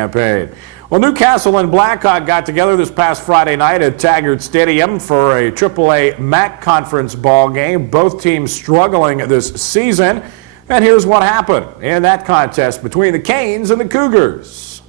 Campaign. Well, Newcastle and Blackhawk got together this past Friday night at Taggart Stadium for a AAA MAC conference ball game. Both teams struggling this season. And here's what happened in that contest between the Canes and the Cougars.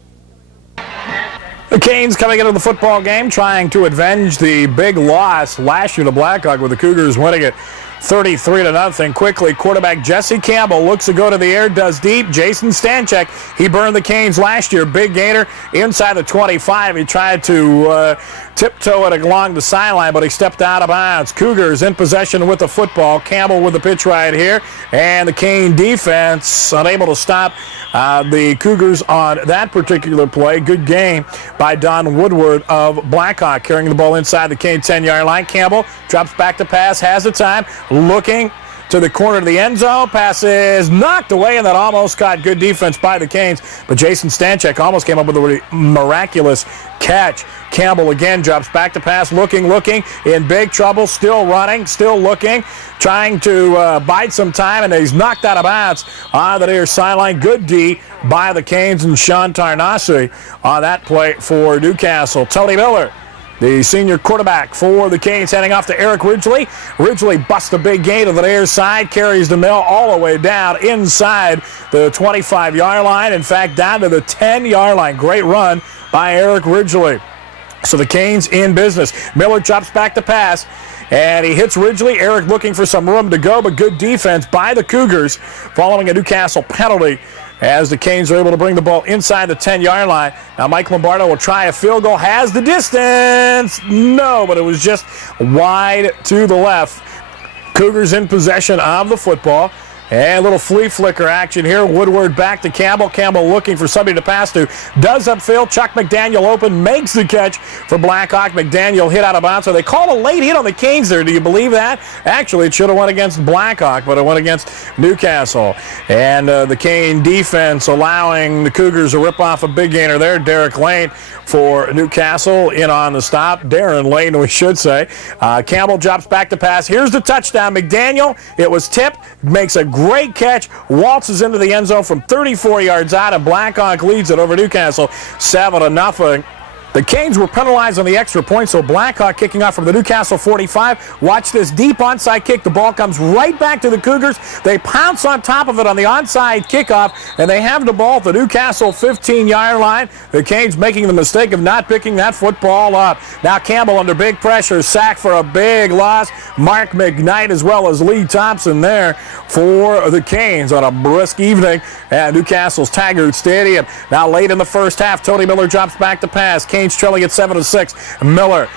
The Canes coming into the football game trying to avenge the big loss last year to Blackhawk, with the Cougars winning it 33-0. Quickly, quarterback Jesse Campbell looks to go to the air, does deep. Jason Stanchek, he burned the Canes last year. Big gainer inside the 25. He tried to tiptoe it along the sideline, but he stepped out of bounds. Cougars in possession with the football. Campbell with the pitch right here, and the Cane defense unable to stop the Cougars on that particular play. Good game by Don Woodward of Blackhawk, carrying the ball inside the Cane 10-yard line. Campbell drops back to pass, has the time, looking to the corner of the end zone. Pass is knocked away, and that almost got good defense by the Canes. But Jason Stanchek almost came up with a miraculous catch. Campbell again drops back to pass, looking, in big trouble, still running, still looking, trying to bide some time, and he's knocked out of bounds on the near sideline. Good D by the Canes and Sean Tarnasi on that play for Newcastle. Tony Miller, the senior quarterback for the Canes, heading off to Eric Ridgely. Ridgely busts a big gain to the near side, carries the mill all the way down inside the 25-yard line. In fact, down to the 10-yard line. Great run by Eric Ridgely. So the Canes in business. Miller drops back to pass, and he hits Ridgely. Eric looking for some room to go, but good defense by the Cougars following a Newcastle penalty, as the Canes are able to bring the ball inside the 10-yard line. Now Mike Lombardo will try a field goal. Has the distance. No, but it was just wide to the left. Cougars in possession of the football. And a little flea flicker action here. Woodward back to Campbell. Campbell looking for somebody to pass to. Does upfield. Chuck McDaniel open. Makes the catch for Blackhawk. McDaniel hit out of bounds. So they called a late hit on the Canes there. Do you believe that? Actually, it should have went against Blackhawk, but it went against Newcastle. And the Cane defense allowing the Cougars to rip off a big gainer there. Derek Lane for Newcastle in on the stop. Darren Lane, we should say. Campbell drops back to pass. Here's the touchdown. McDaniel, it was tipped. Makes a great catch, waltzes into the end zone from 34 yards out, and Blackhawk leads it over Newcastle 7-0. The Canes were penalized on the extra point, so Blackhawk kicking off from the Newcastle 45. Watch this deep onside kick. The ball comes right back to the Cougars. They pounce on top of it on the onside kickoff, and they have the ball at the Newcastle 15-yard line. The Canes making the mistake of not picking that football up. Now Campbell under big pressure, sacked for a big loss. Mark McKnight as well as Lee Thompson there for the Canes on a brisk evening at Newcastle's Taggart Stadium. Now late in the first half, Tony Miller drops back to pass. Canes trailing at 7-6. Miller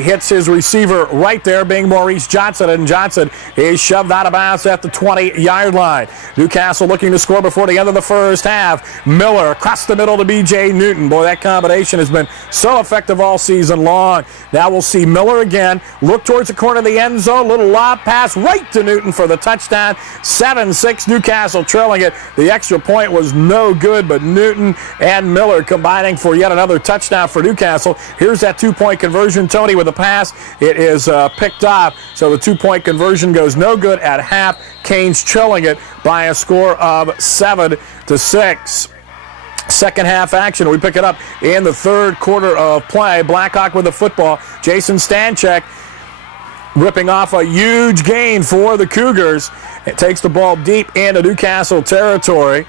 hits his receiver right there, being Maurice Johnson, and Johnson is shoved out of bounds at the 20-yard line. Newcastle looking to score before the end of the first half. Miller across the middle to B.J. Newton. Boy, that combination has been so effective all season long. Now we'll see Miller again. Look towards the corner of the end zone. Little lob pass right to Newton for the touchdown. 7-6, Newcastle trailing it. The extra point was no good, but Newton and Miller combining for yet another touchdown for Newcastle. Here's that two-point conversion. Tony with a pass. It is picked off, so the two-point conversion goes no good at half. Canes trailing it by a score of 7-6. Second half action, we pick it up in the third quarter of play. Blackhawk with the football. Jason Stanchek ripping off a huge gain for the Cougars. It takes the ball deep into Newcastle territory.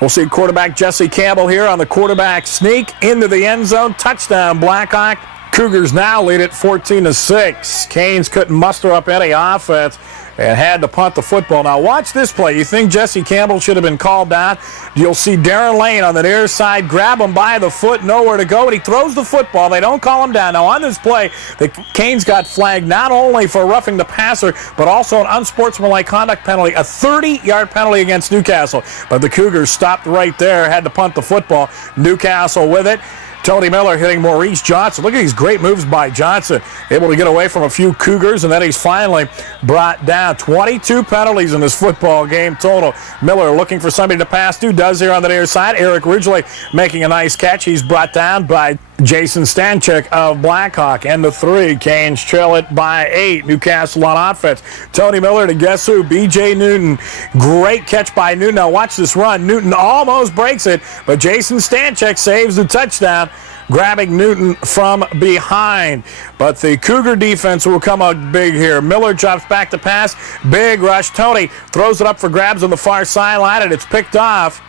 We'll see quarterback Jesse Campbell here on the quarterback sneak into the end zone. Touchdown, Blackhawk. Cougars now lead it 14-6. Canes couldn't muster up any offense and had to punt the football. Now watch this play. You think Jesse Campbell should have been called down? You'll see Darren Lane on the near side grab him by the foot, nowhere to go, and he throws the football. They don't call him down. Now on this play, the Canes got flagged not only for roughing the passer, but also an unsportsmanlike conduct penalty, a 30-yard penalty against Newcastle. But the Cougars stopped right there, had to punt the football. Newcastle with it. Tony Miller hitting Maurice Johnson. Look at these great moves by Johnson. Able to get away from a few Cougars, and then he's finally brought down. 22 penalties in this football game total. Miller looking for somebody to pass to. Does here on the near side. Eric Ridgely making a nice catch. He's brought down by Jason Stanchik of Blackhawk, and the 3. Canes trail it by 8. Newcastle on offense. Tony Miller to guess who? B.J. Newton. Great catch by Newton. Now watch this run. Newton almost breaks it, but Jason Stanchik saves the touchdown, grabbing Newton from behind. But the Cougar defense will come up big here. Miller drops back to pass. Big rush. Tony throws it up for grabs on the far sideline, and it's picked off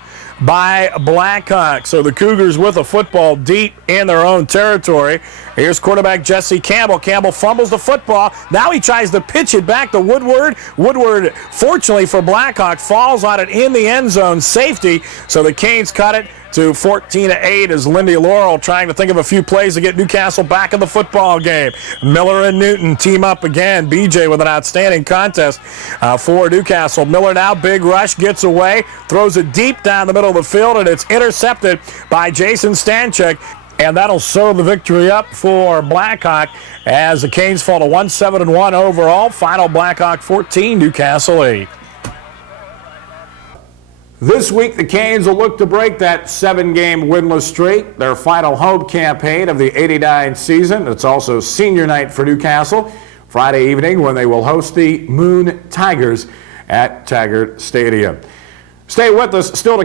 by Blackhawk. So the Cougars with a football deep in their own territory. Here's quarterback Jesse Campbell. Campbell fumbles the football. Now he tries to pitch it back to Woodward. Woodward, fortunately for Blackhawk, falls on it in the end zone. Safety. So the Canes cut it to 14-8 as Lindy Laurel trying to think of a few plays to get Newcastle back in the football game. Miller and Newton team up again. BJ with an outstanding contest for Newcastle. Miller now, big rush, gets away, throws it deep down the middle of the field, and it's intercepted by Jason Stanchik. And that'll sew the victory up for Blackhawk as the Canes fall to 1-7-1 overall. Final Blackhawk 14, Newcastle 8. This week, the Canes will look to break that 7-game winless streak, their final home campaign of the '89 season. It's also senior night for Newcastle, Friday evening when they will host the Moon Tigers at Taggart Stadium. Stay with us. Still to